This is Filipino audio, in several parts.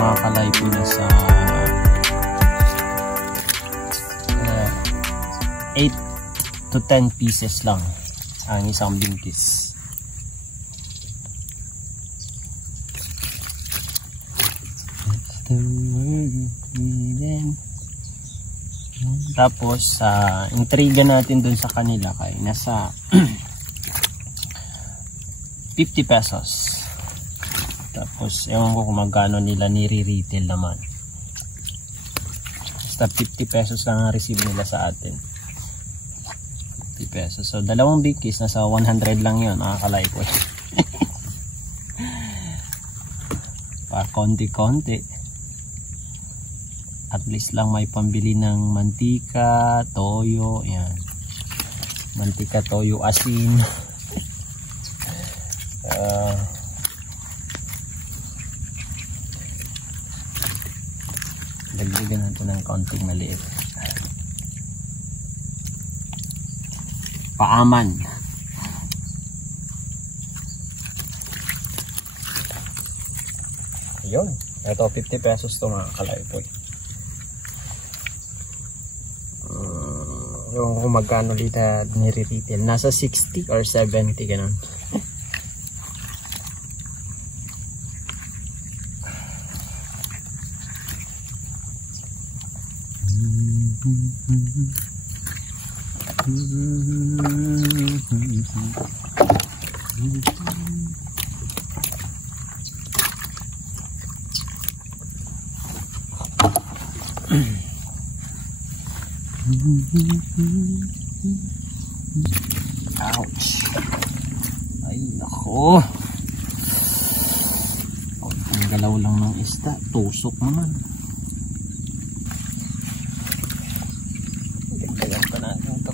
mga kalaypoy nasa 8 to 10 pieces lang ang isang bingkis. Tapos intriga natin dun sa kanila kay nasa 50 pesos. Tapos ewan ko kung magkano nila nire-retail naman. Basta 50 pesos lang ang receive nila sa atin. 50 pesos. So dalawang bingkis nasa 100 lang yun mga kalaypoy. Pa konti-konti. At least lang may pambili ng mantika, toyo, yan. Mantika, toyo, asin. Dagdagan natin ng kaunting maliit. Paaman. Yun. Ito 50 pesos to mga kalaypoy. Yung kung magkano lita nire-retail, nasa 60 or 70 ganun. Ouch. Ay nako. Ang galaw lang ng isda, tusok naman. Gagawin pa natin ito.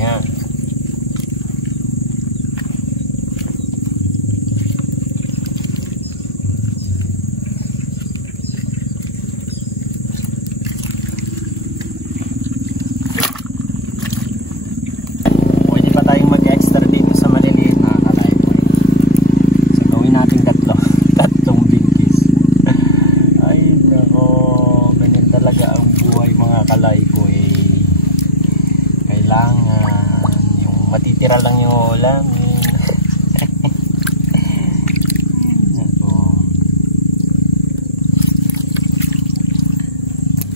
Yan. Pwede pa tayong mag-extra dito sa maliliit na kalaypoy. So gawin natin tatlong bingkis. Ay nako, ganyan talaga ang buhay mga kalaypoy. Kailangan yung matitira lang yung ulam.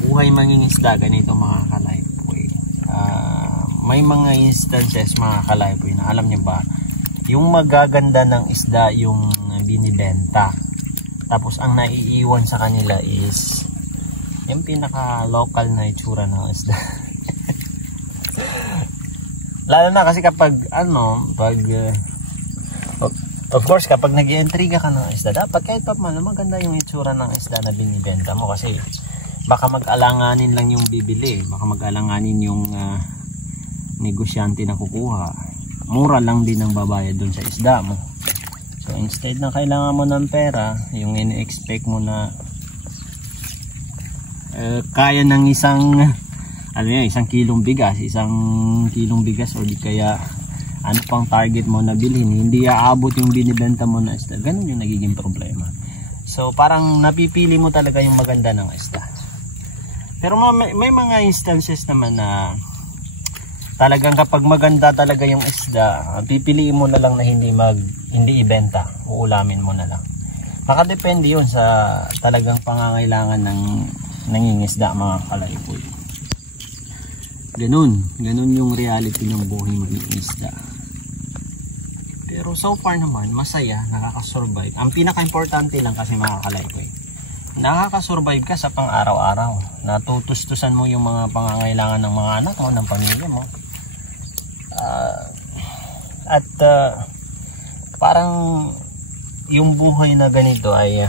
Buhay mangingisda ganito mga kalaypoy. May mga instances mga kalaypoy na alam nyo ba, yung magaganda ng isda yung binibenta, tapos ang naiiwan sa kanila is yung pinaka local na itsura ng isda. Lalo na kasi kapag of course kapag nag-iintriga ka ng isda, dapat kahit pa man maganda yung itsura ng isda na binibenta mo, kasi baka mag-alanganin lang yung bibili, baka mag-alanganin yung negosyante na kukuha. Mura lang din ang babayad dun sa isda mo. So instead na kailangan mo ng pera, yung in-expect mo na kaya ng isang isang kilong bigas or di kaya ano pang target mo na bilhin, hindi aabot yung binibenta mo na isda. Ganun yung nagiging problema. So parang napipili mo talaga yung maganda ng isda. Pero may mga instances naman na talagang kapag maganda talaga yung isda, pipiliin mo na lang na hindi ibenta, uulamin mo na lang. Nakadepende yun sa talagang pangangailangan ng nangingisda mga kalaypoy. Ganun yung reality ng buhay mag-iisda. Pero so far naman, masaya, nakakasurvive. Ang pinaka-importante lang kasi mga kalaypoy, nakakasurvive ka sa pang-araw-araw. Natutustusan mo yung mga pangangailangan ng mga anak mo, ng pamilya mo. Parang yung buhay na ganito ay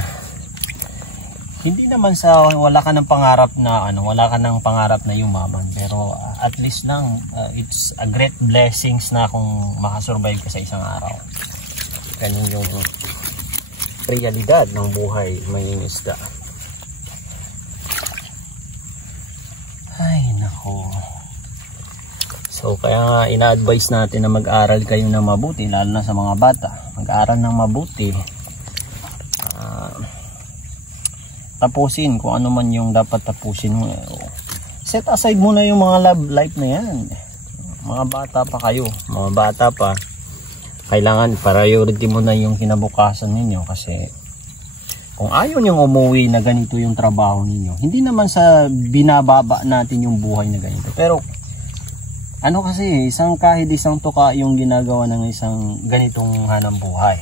hindi naman sa wala ka ng pangarap na yumaman, pero at least lang it's a great blessings na kung makasurvive ka sa isang araw. Ganyan yung realidad ng buhay mangingisda. Ay nako. So kaya nga ina-advise natin na mag-aral kayo ng mabuti, lalo na sa mga bata. Mag-aral ng mabuti. Tapusin kung ano man yung dapat tapusin mo. Set aside muna yung mga love life na yan. Mga bata pa kayo, mga bata pa, kailangan priority mo na yung kinabukasan ninyo. Kasi kung ayaw nyong umuwi na ganito yung trabaho ninyo, hindi naman sa binababa natin yung buhay na ganito, pero ano kasi, kahit isang tuka yung ginagawa ng isang ganitong hanang buhay.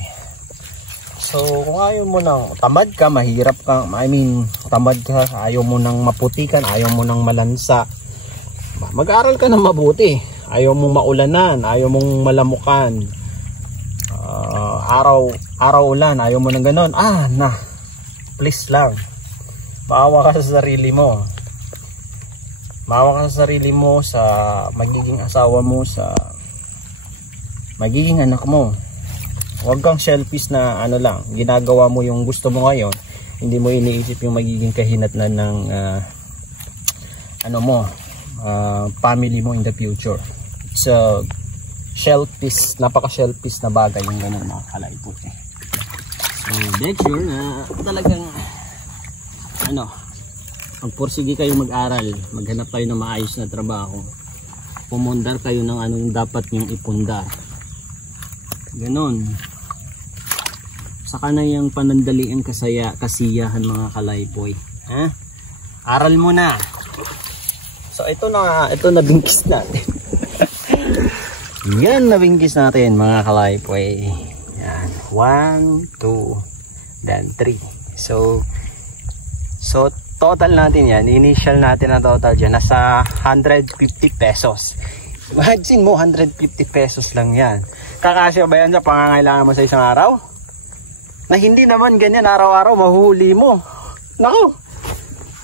So kung ayaw mo nang tamad ka, mahirap ka, tamad ka, ayaw mo nang maputikan, ayaw mo nang malansa, mag-aral ka ng mabuti. Ayaw mong maulanan, ayaw mong malamukan, araw ulan, ayaw mo nang ganon. Please lang, maawa ka sa sarili mo. Maawa ka sa sarili mo, sa magiging asawa mo, sa magiging anak mo. Huwag kang selfish na lang, ginagawa mo yung gusto mo ngayon, hindi mo iniisip yung magiging kahinatnan ng family mo in the future. It's a selfish, napaka-selfish na bagay yung ganun mga kalaipot. So make sure na talagang magpursige kayo mag-aral, maghanap kayo ng maayos na trabaho, pumundar kayo ng anong dapat nyong ipundar, ganon. Saka na yung panandalian kasiyahan mga kalaypoy. Aral mo na. So ito na bingkis natin. Yan na bingkis natin mga kalaypoy. Yan, 1, 2, then 3. So total natin yan, initial natin na total dyan, nasa 150 pesos. Imagine mo, 150 pesos lang yan. Kakasya ba yan sa pangangailangan mo sa isang araw? Na hindi naman ganyan araw-araw mahuhuli mo. Naku,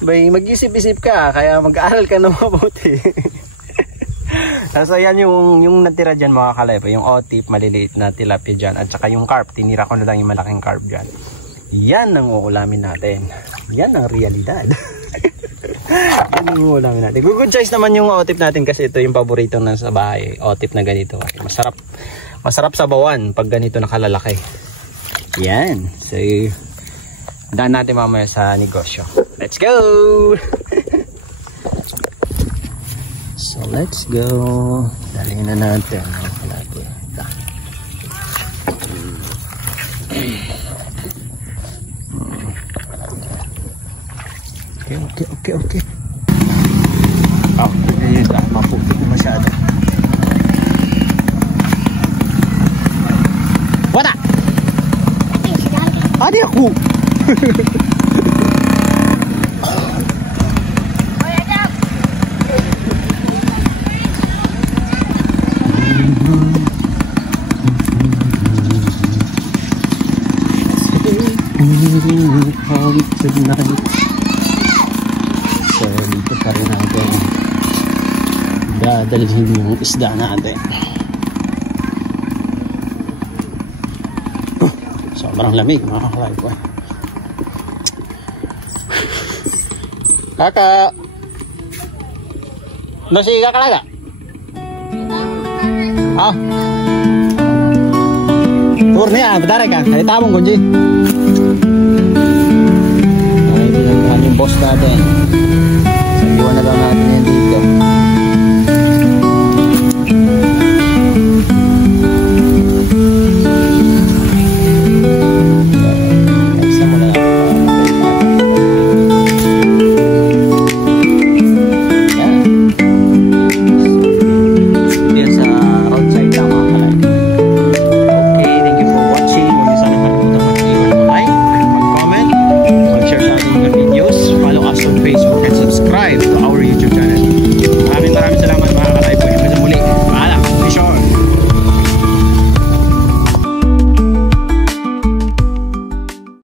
mag-isip-isip ka, kaya mag-aaral ka na mabuti. So yan yung natira dyan mga kalaypoy, yung otip, maliliit na tilapia dyan, at saka yung carp, tinira ko na lang yung malaking carp dyan. Yan ang uulamin natin. Yan ang realidad. Yan ang uulamin natin. Good choice naman yung otip natin kasi ito yung paborito na sa bahay. Otip na ganito. Masarap sa bawan pag ganito nakalalaki. Yan. So, daan natin mamaya sa negosyo. Let's go! So, let's go. Dalhin na natin. Okay. Yun lang, maputi ko masyado. Wala! Adi ako! So dito pa rin natin dadalhin yung isda natin. Sobrang lamig mga kalaypoy. Kakak, nasiga ka laga? Turun ya, bentar ya, ay tamong kunci. Ay, pinagdahan yung boss natin. So, iwan na lang natin yan.